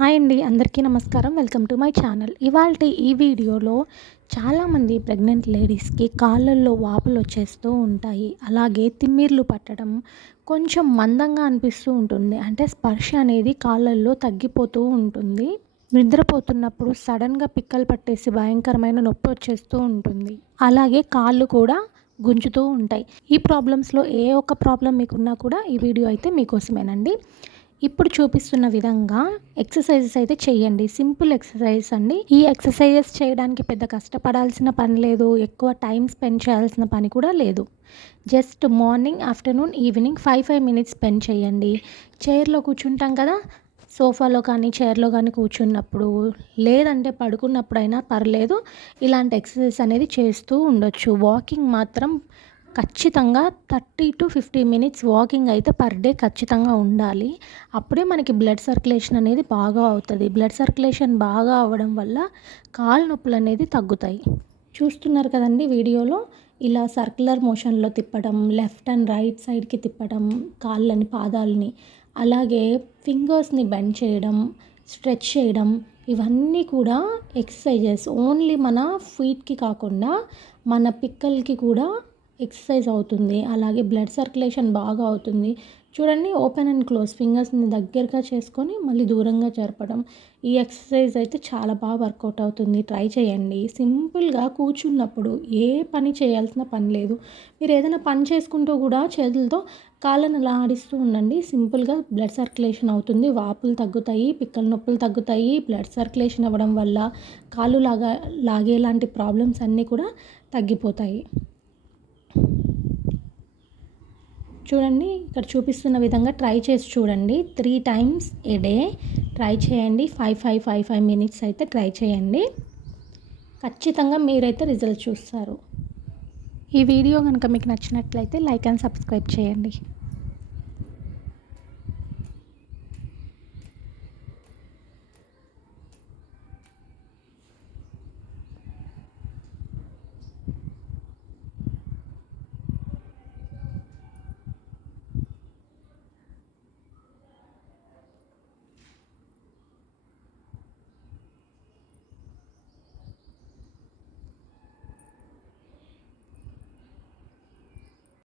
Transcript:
Hi అండి, అందరికీ నమస్కారం. Welcome to my channel. ఇవాల్టి ఈ వీడియోలో చాలామంది ప్రెగ్నెంట్ లేడీస్కి కాళ్ళల్లో వాపులు వచ్చేస్తూ ఉంటాయి. అలాగే తిమ్మిర్లు పట్టడం, కొంచెం మందంగా అనిపిస్తూ ఉంటుంది. అంటే స్పర్శ అనేది కాళ్ళల్లో తగ్గిపోతూ ఉంటుంది. నిద్రపోతున్నప్పుడు సడన్గా పిక్కలు పట్టేసి భయంకరమైన నొప్పి వచ్చేస్తూ ఉంటుంది. అలాగే కాళ్ళు కూడా గుంజుతూ ఉంటాయి. ఈ ప్రాబ్లమ్స్లో ఏ ఒక్క ప్రాబ్లం మీకున్నా కూడా ఈ వీడియో అయితే మీకోసమేనండి. ఇప్పుడు చూపిస్తున్న విధంగా ఎక్సర్సైజెస్ అయితే చేయండి. సింపుల్ ఎక్సర్సైజెస్ అండి. ఈ ఎక్సర్సైజెస్ చేయడానికి పెద్ద కష్టపడాల్సిన పని లేదు, ఎక్కువ టైం స్పెండ్ చేయాల్సిన పని కూడా లేదు. Just morning, afternoon, evening 5 minutes spend చేయండి. చైర్లో కూర్చుంటాం కదా, సోఫాలో కానీ చైర్లో కానీ కూర్చున్నప్పుడు, లేదంటే పడుకున్నప్పుడైనా పర్లేదు, ఇలాంటి ఎక్సర్సైజ్ అనేది చేస్తూ ఉండొచ్చు. వాకింగ్ మాత్రం ఖచ్చితంగా 30 to 50 మినిట్స్ వాకింగ్ అయితే పర్ డే ఖచ్చితంగా ఉండాలి. అప్పుడే మనకి బ్లడ్ సర్క్యులేషన్ అనేది బాగా అవుతుంది. బ్లడ్ సర్క్యులేషన్ బాగా అవ్వడం వల్ల కాళ్ళ నొప్పులు అనేది తగ్గుతాయి. చూస్తున్నారు కదండి వీడియోలో, ఇలా సర్క్యులర్ మోషన్లో తిప్పడం, లెఫ్ట్ అండ్ రైట్ సైడ్కి తిప్పడం, కాళ్ళని, పాదాలని, అలాగే ఫింగర్స్ని బెండ్ చేయడం, స్ట్రెచ్ చేయడం, ఇవన్నీ కూడా ఎక్సర్సైజెస్. ఓన్లీ మన ఫీట్కి కాకుండా మన పిక్కలకి కూడా ఎక్సర్సైజ్ అవుతుంది. అలాగే బ్లడ్ సర్క్యులేషన్ బాగా అవుతుంది. చూడండి, ఓపెన్ అండ్ క్లోజ్ ఫింగర్స్ని దగ్గరగా చేసుకొని మళ్ళీ దూరంగా జరపడం. ఈ ఎక్సర్సైజ్ అయితే చాలా బాగా వర్కౌట్ అవుతుంది. ట్రై చేయండి. సింపుల్గా కూర్చున్నప్పుడు ఏ పని చేయాల్సిన పని లేదు. మీరు ఏదైనా పని చేసుకుంటూ కూడా చేతులతో కాళ్ళను అలా ఆడిస్తూ ఉండండి. సింపుల్గా బ్లడ్ సర్క్యులేషన్ అవుతుంది. వాపులు తగ్గుతాయి, పిక్కల నొప్పులు తగ్గుతాయి. బ్లడ్ సర్క్యులేషన్ అవ్వడం వల్ల కాళ్ళు లాగేలాంటి ప్రాబ్లమ్స్ అన్నీ కూడా తగ్గిపోతాయి. చూడండి, ఇక్కడ చూపిస్తున్న విధంగా ట్రై చేసి చూడండి. 3 times a day ట్రై చేయండి. 5 మినిట్స్ అయితే ట్రై చేయండి. ఖచ్చితంగా మీరైతే రిజల్ట్ చూస్తారు. ఈ వీడియో కనుక మీకు నచ్చినట్లయితే లైక్ అండ్ సబ్స్క్రైబ్ చేయండి.